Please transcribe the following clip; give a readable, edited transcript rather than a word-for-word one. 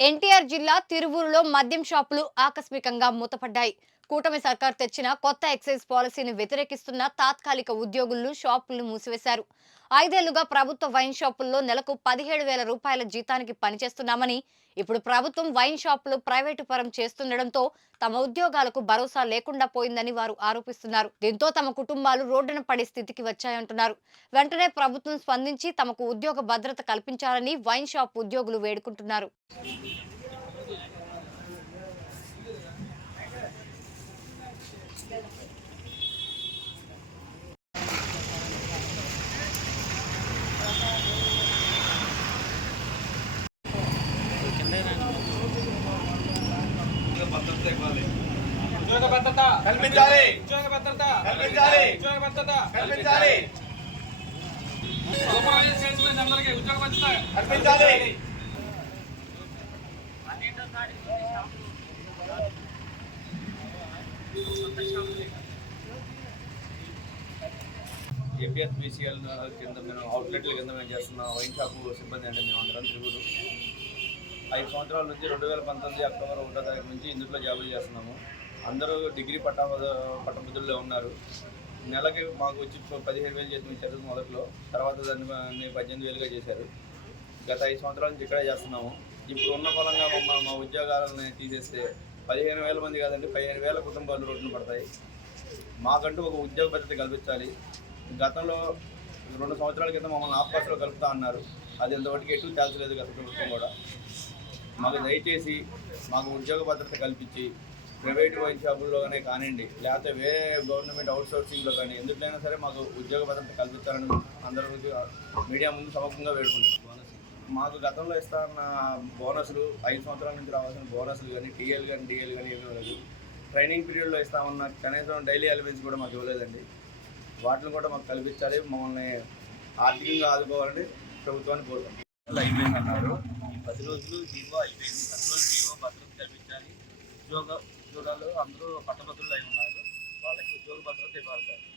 ఎన్టీఆర్ జిల్లా తిరువూరులో మద్యం షాపులు ఆకస్మికంగా మూతపడ్డాయి. కూటమి సర్కార్ తెచ్చిన కొత్త ఎక్సైజ్ పాలసీని వ్యతిరేకిస్తున్న తాత్కాలిక ఉద్యోగులు షాపులను మూసివేశారు. 5 ఏళ్లుగా ప్రభుత్వ వైన్ షాపుల్లో నెలకు 17,000 రూపాయల జీతానికి పనిచేస్తున్నామని, ఇప్పుడు ప్రభుత్వం వైన్ షాపులు ప్రైవేటు పరం చేస్తుండటంతో తమ ఉద్యోగాలకు భరోసా లేకుండా పోయిందని వారు ఆరోపిస్తున్నారు. దీంతో తమ కుటుంబాలు రోడ్డున పడే స్థితికి వచ్చాయంటున్నారు. వెంటనే ప్రభుత్వం స్పందించి తమకు ఉద్యోగ భద్రత కల్పించాలని వైన్ షాప్ ఉద్యోగులు వేడుకుంటున్నారు. ఉద్యోగ భద్రత కల్పించాలి. ఉద్యోగ భద్రత కల్పించాలి. ఉద్యోగ భద్రత కల్పించాలి. సూపర్వైజర్ సేల్స్మెన్ అందరికీ ఉద్యోగ భద్రత కల్పించాలి. ఏపీఎస్బీసీఎల్ కింద మేము అవుట్లెట్ల కింద మేము చేస్తున్న వైన్ షాపు సిబ్బంది అండి. మేము అందరం తిరుగుడు 5 సంవత్సరాల నుంచి 2019 అక్టోబర్ 1వ తారీఖు నుంచి ఇందులో జాబులు చేస్తున్నాము. అందరూ డిగ్రీ పట్టభద్రుల్లో ఉన్నారు. నెలకి మాకు వచ్చి 15,000 జీతం ఇచ్చారు మొదట్లో. తర్వాత దాన్ని 18,000గా చేశారు. గత 5 సంవత్సరాల నుంచి ఇక్కడే చేస్తున్నాము. ఇప్పుడు ఉన్న ఫలంగా మా ఉద్యోగాలను తీసేస్తే 15,000 మంది కాదండి, 15,000 కుటుంబాలు రోడ్డున పడతాయి. మాకంటూ ఒక ఉద్యోగ భద్రత కల్పించాలి. గతంలో 2 సంవత్సరాల క్రితం మమ్మల్ని ఆఫ్కాస్ట్లో కలుపుతా అన్నారు. అది ఇంతవరకు ఎటు తేల్చలేదు గత ప్రభుత్వం కూడా. మాకు దయచేసి మాకు ఉద్యోగ భద్రత కల్పించి ప్రైవేట్ వైన్ షాపుల్లోనే కానివ్వండి, లేకపోతే వేరే గవర్నమెంట్ అవుట్సోర్సింగ్లో కానీ ఎందుకైనా సరే మాకు ఉద్యోగ భద్రత కల్పించాలని అందరూ మీడియా ముందు సమగ్రంగా వేడుకుంటున్నాం. మాకు గతంలో ఇస్తాన్న బోనస్లు 5 సంవత్సరాల నుంచి రావాల్సిన బోనస్లు కానీ టీఎల్ కానీ డిఎల్ కానీ ఏమీ లేదు. ట్రైనింగ్ పీరియడ్లో ఇస్తామన్న కనీసం డైలీ అలవెన్స్ కూడా మాకు ఇవ్వలేదండి. వాటిని కూడా మాకు కల్పించాలి. మమ్మల్ని ఆర్థికంగా ఆదుకోవాలని ప్రభుత్వాన్ని కోరుకుంటున్నాం. అయిపోయిందన్నారు. ఈ 10 రోజులు జీవో అయిపోయింది. 10 రోజులు జీవో భద్రత కల్పించాలి. ఉద్యోగాలు అందరూ పట్టభద్రులు అయి ఉన్నారు. వాళ్ళకి ఉద్యోగ భద్రత ఇవ్వాలి.